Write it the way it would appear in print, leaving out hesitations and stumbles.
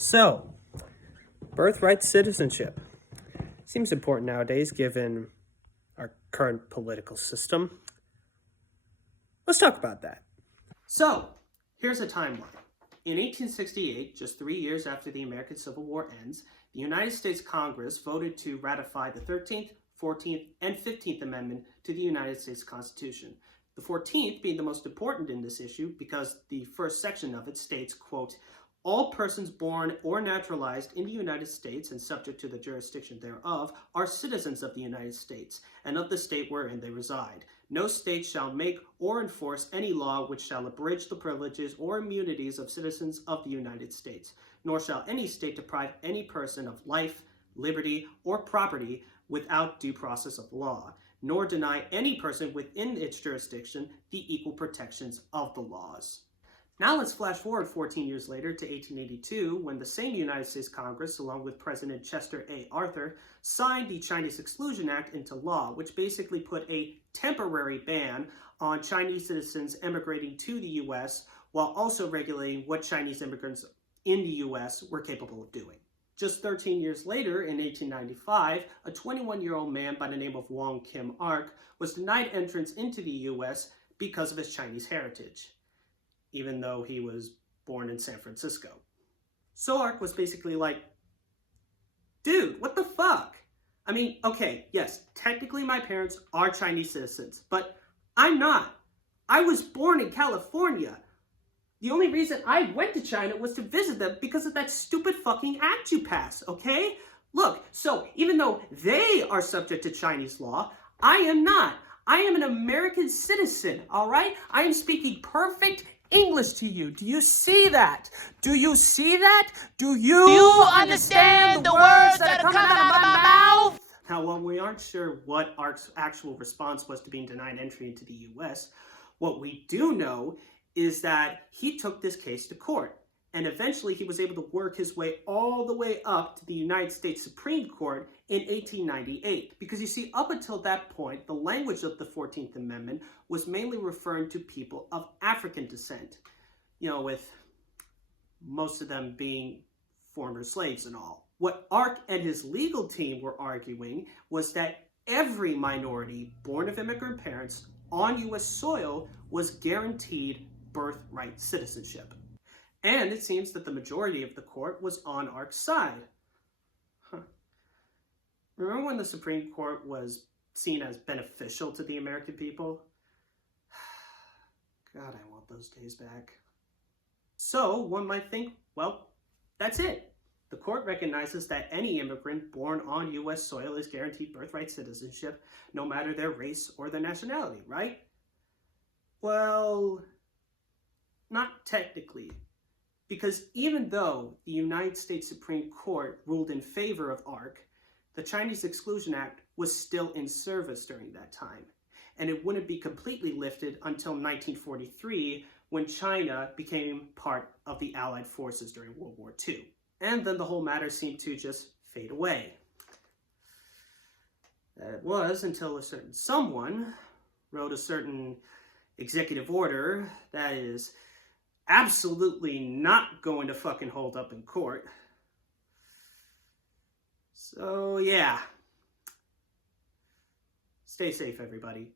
So, birthright citizenship seems important nowadays given our current political system. Let's talk about that. So, here's a timeline. In 1868, just 3 years after the American Civil War ends, the United States Congress voted to ratify the 13th, 14th, and 15th Amendment to the United States Constitution. The 14th being the most important in this issue because the first section of it states, quote, "All persons born or naturalized in the United States and subject to the jurisdiction thereof are citizens of the United States and of the state wherein they reside. No state shall make or enforce any law which shall abridge the privileges or immunities of citizens of the United States, nor shall any state deprive any person of life, liberty, or property without due process of law, nor deny any person within its jurisdiction the equal protections of the laws." Now let's flash forward 14 years later to 1882, when the same United States Congress, along with President Chester A. Arthur, signed the Chinese Exclusion Act into law, which basically put a temporary ban on Chinese citizens emigrating to the U.S., while also regulating what Chinese immigrants in the U.S. were capable of doing. Just 13 years later, in 1895, a 21-year-old man by the name of Wong Kim Ark was denied entrance into the U.S. because of his Chinese heritage, even though he was born in San Francisco. So Ark was basically like, dude, what the fuck? I mean, okay, yes, technically my parents are Chinese citizens, but I'm not. I was born in California. The only reason I went to China was to visit them because of that stupid fucking act you passed, okay? Look, so even though they are subject to Chinese law, I am not. I am an American citizen, all right? I am speaking perfect English to you. Do you see that? Do you see that? Do you understand the words that are coming out of my mouth? Now, while we aren't sure what Ark's actual response was to being denied entry into the U.S., what we do know is that he took this case to court, and eventually he was able to work his way all the way up to the United States Supreme Court in 1898. Because you see, up until that point, the language of the 14th Amendment was mainly referring to people of African descent, with most of them being former slaves and all. What Ark and his legal team were arguing was that every minority born of immigrant parents on U.S. soil was guaranteed birthright citizenship. And it seems that the majority of the court was on Ark's side. Remember when the Supreme Court was seen as beneficial to the American people? God, I want those days back. So one might think, well, that's it. The court recognizes that any immigrant born on U.S. soil is guaranteed birthright citizenship, no matter their race or their nationality, right? Well, not technically. Because even though the United States Supreme Court ruled in favor of Ark, the Chinese Exclusion Act was still in service during that time, and it wouldn't be completely lifted until 1943, when China became part of the Allied forces during World War II. And then the whole matter seemed to just fade away. That was until a certain someone wrote a certain executive order that is absolutely not going to fucking hold up in court. So yeah. Stay safe, everybody.